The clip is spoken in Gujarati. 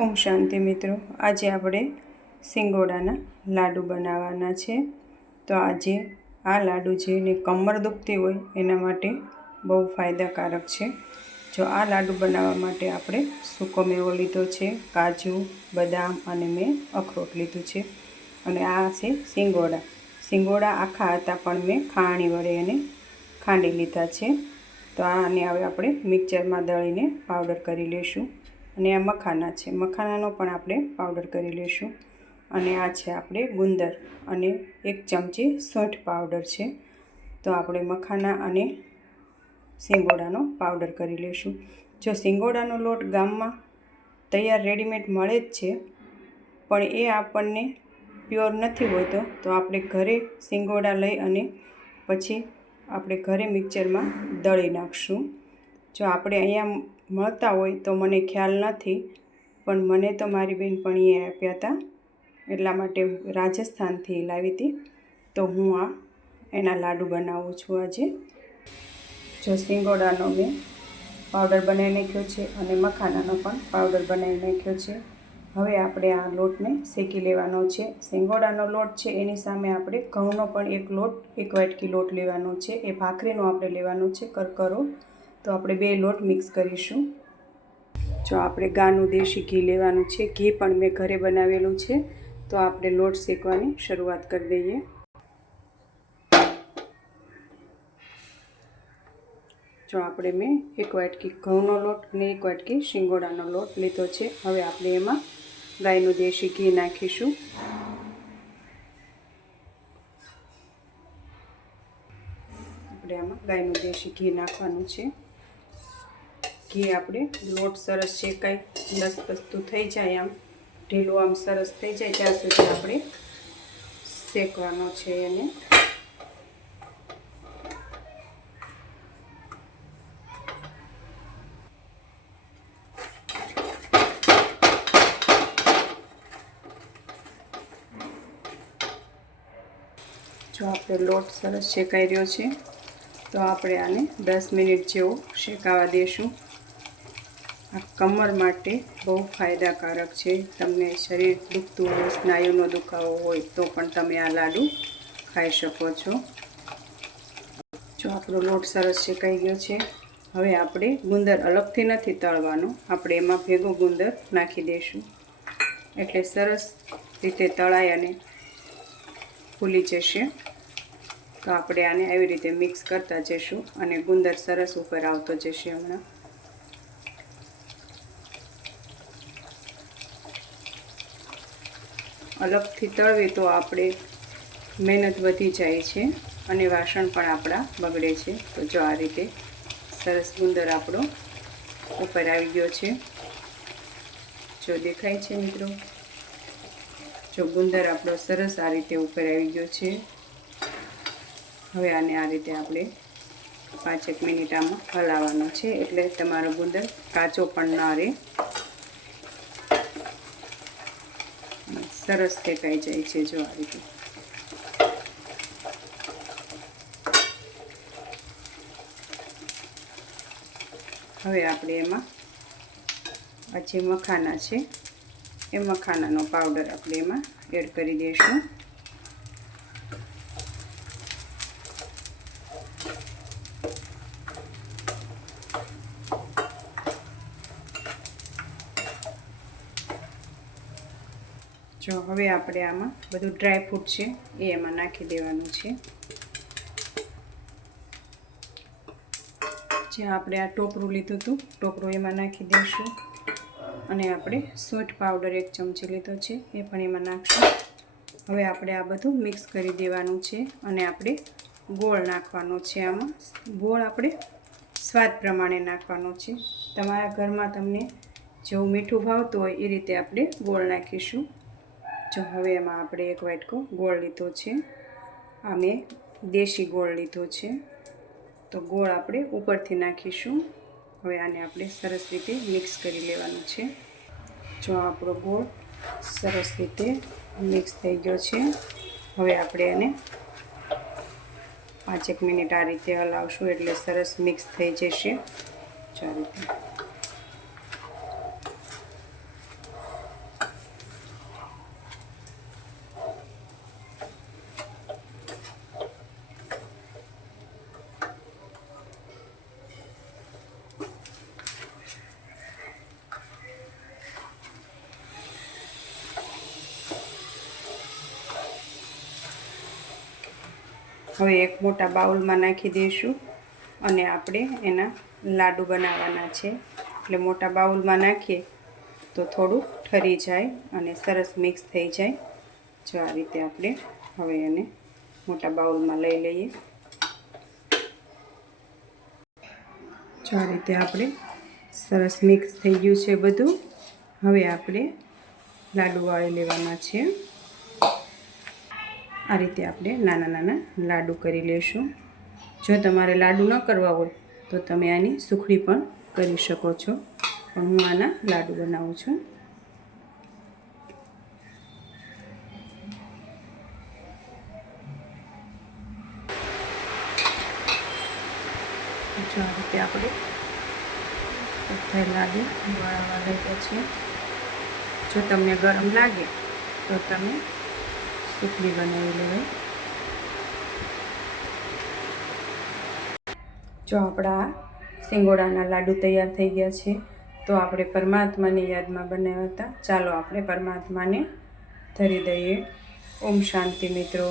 ओम शांति मित्रों, आज આપણે સિંગોડાના લાડુ બનાવવાના છે। તો આજે આ લાડુ જેને કમર દુખતી હોય એના માટે બહુ ફાયદાકારક છે। જો આ લાડુ બનાવવા માટે આપણે સૂકો મેવો લીધો છે, કાજુ, બદામ અને મેં અખરોટ લીધું છે અને આ છે સિંગોડા। સિંગોડા આખા હતા પણ મેં ખાણી વડે એને ખાંડી લીધા છે। તો આને હવે આપણે મિક્સરમાં દળીને પાવડર કરી લઈશું। અને આ મખાના છે, મખાનાનો પણ આપણે પાવડર કરી લઈશું। અને આ છે આપણે ગુંદર અને 1 ચમચી સૂંઠ પાવડર છે। તો આપણે મખાના અને સિંગોડાનો પાવડર કરી લઈશું। જો સિંગોડાનો લોટ ગામમાં તૈયાર રેડીમેડ મળે જ છે, પણ એ આપણને પ્યોર નથી હોતો, તો આપણે ઘરે સિંગોડા લઈ અને પછી આપણે ઘરે મિક્સરમાં દળી નાખશું। જો આપણે અહીંયા મળતા હોય તો મને ખ્યાલ નથી, પણ મને તો મારી બહેનપણીએ આપ્યા હતા, એટલા માટે રાજસ્થાનથી લાવી હતી। તો હું આ એના લાડુ બનાવું છું આજે। જો સિંગોડાનો મેં પાવડર બનાવી નાખ્યો છે અને મખાનાનો પણ પાવડર બનાવી નાખ્યો છે। હવે આપણે આ લોટને શેકી લેવાનો છે। સિંગોડાનો લોટ છે એની સામે આપણે ઘઉંનો પણ એક વાટકી લોટ લેવાનો છે। એ ભાખરીનો આપણે લેવાનો છે, કરકરો। તો આપણે 2 લોટ મિક્સ કરીશું। જો આપણે ગાનું દેશી ઘી લેવાનું છે, ઘી પણ મેં ઘરે બનાવેલું છે। તો આપણે લોટ શેકવાની શરૂઆત કરી દઈએ। જો આપણે મેં 1 વાટકી ઘઉંનો લોટ અને 1 વાટકી સિંગોડાનો લોટ લીધો છે। હવે આપણે એમાં ગાયનું દેશી ઘી નાખીશું। આપણે આમાં ગાયનું દેશી ઘી નાખવાનું છે। ઘી આપણે લોટ સરસ શેકાય, લસપસતું થઈ જાય, આમ ઢીલું આમ સરસ થઈ જાય ત્યાં સુધી આપણે શેકવાનો છે એને। જો આપણે લોટ સરસ શેકાઈ રહ્યો છે, તો આપણે આને 10 મિનિટ જેવો શેકાવા દઈશું। આ કમર માટે બહુ ફાયદાકારક છે। તમને શરીર દુખતું હોય, સ્નાયુનો દુખાવો હોય તો પણ તમે આ લાડુ ખાઈ શકો છો। જો આપણો લોટ સરસ શેકાઈ ગયો છે, હવે આપણે ગુંદર અલગથી નથી તળવાનો, આપણે એમાં ભેગો ગુંદર નાખી દઈશું, એટલે સરસ રીતે તળાય અને ફૂલી જશે। તો આપણે આને આવી રીતે મિક્સ કરતા જઈશું અને ગુંદર સરસ ઉપર આવતો જશે હમણાં। અલગથી તળવી તો આપણે મહેનત વધી જાય છે અને વાસણ પણ આપણા બગડે છે। તો જો આ રીતે સરસ ગુંદર આપણો ઉપર આવી ગયો છે। જો દેખાય છે મિત્રો, જો ગુંદર આપણો સરસ આ રીતે ઉપર આવી ગયો છે। હવે આને આ રીતે આપણે 5 મિનિટ આમાં હલાવવાનો છે, એટલે તમારો ગુંદર કાચો પણ ન રહે, સરસ શેકાઈ જાય છે। જો આ રીતે હવે આપણે એમાં આ જે મખાના છે એ મખાનાનો પાવડર આપણે એમાં એડ કરી દઈશું। જો હવે આપણે આમાં બધું ડ્રાય ફ્રૂટ છે એ એમાં નાખી દેવાનું છે। જે આપણે આ ટોપરું લીધું હતું, ટોપરું એમાં નાખી દઈશું। અને આપણે સૂંઠ પાવડર 1 ચમચી લીધો છે, એ પણ એમાં નાખશું। હવે આપણે આ બધું મિક્સ કરી દેવાનું છે અને આપણે ગોળ નાખવાનો છે આમાં। ગોળ આપણે સ્વાદ પ્રમાણે નાખવાનો છે। તમારા ઘરમાં તમને જેવું મીઠું ભાવતું હોય એ રીતે આપણે ગોળ નાખીશું। જો હવે એમાં આપણે 1 વાટકો ગોળ લીધો છે, આ મેં દેશી ગોળ લીધો છે। તો ગોળ આપણે ઉપરથી નાખીશું। હવે આને આપણે સરસ રીતે મિક્સ કરી લેવાનું છે। જો આપણો ગોળ સરસ રીતે મિક્સ થઈ ગયો છે, હવે આપણે એને 5 મિનિટ આ રીતે હલાવશું, એટલે સરસ મિક્સ થઈ જશે। જો આ રીતે હવે એક મોટા બાઉલમાં નાખી દઈશું અને આપણે એના લાડુ બનાવવાના છે. એટલે મોટા બાઉલમાં નાખીએ તો થોડું ઠરી જાય અને સરસ મિક્સ થઈ જાય. જો આ રીતે આપણે હવે એને મોટા બાઉલમાં લઈ લઈએ. જો આ રીતે આપણે સરસ મિક્સ થઈ ગયું છે બધું. હવે આપણે લાડુ વાળી લેવાના છે. આ રીતે આપણે નાના નાના લાડુ કરી લેશું. જો તમારે લાડુ ન કરવા હોય તો તમે આની સુખડી પણ કરી શકો છો, પણ હું આના લાડુ બનાવું છું. જો આ રીતે આપણે બધા લાડુ વળાવવા લઈ ગયા છીએ. જો તમને ગરમ લાગે તો તમે સુખડી બનાવી લેવાય. જો આપણા સિંગોડાના લાડુ તૈયાર થઈ ગયા છે. તો આપણે પરમાત્માની યાદમાં બનાવ્યા હતા. ચાલો આપણે પરમાત્માને ધરી દઈએ. ઓમ શાંતિ મિત્રો.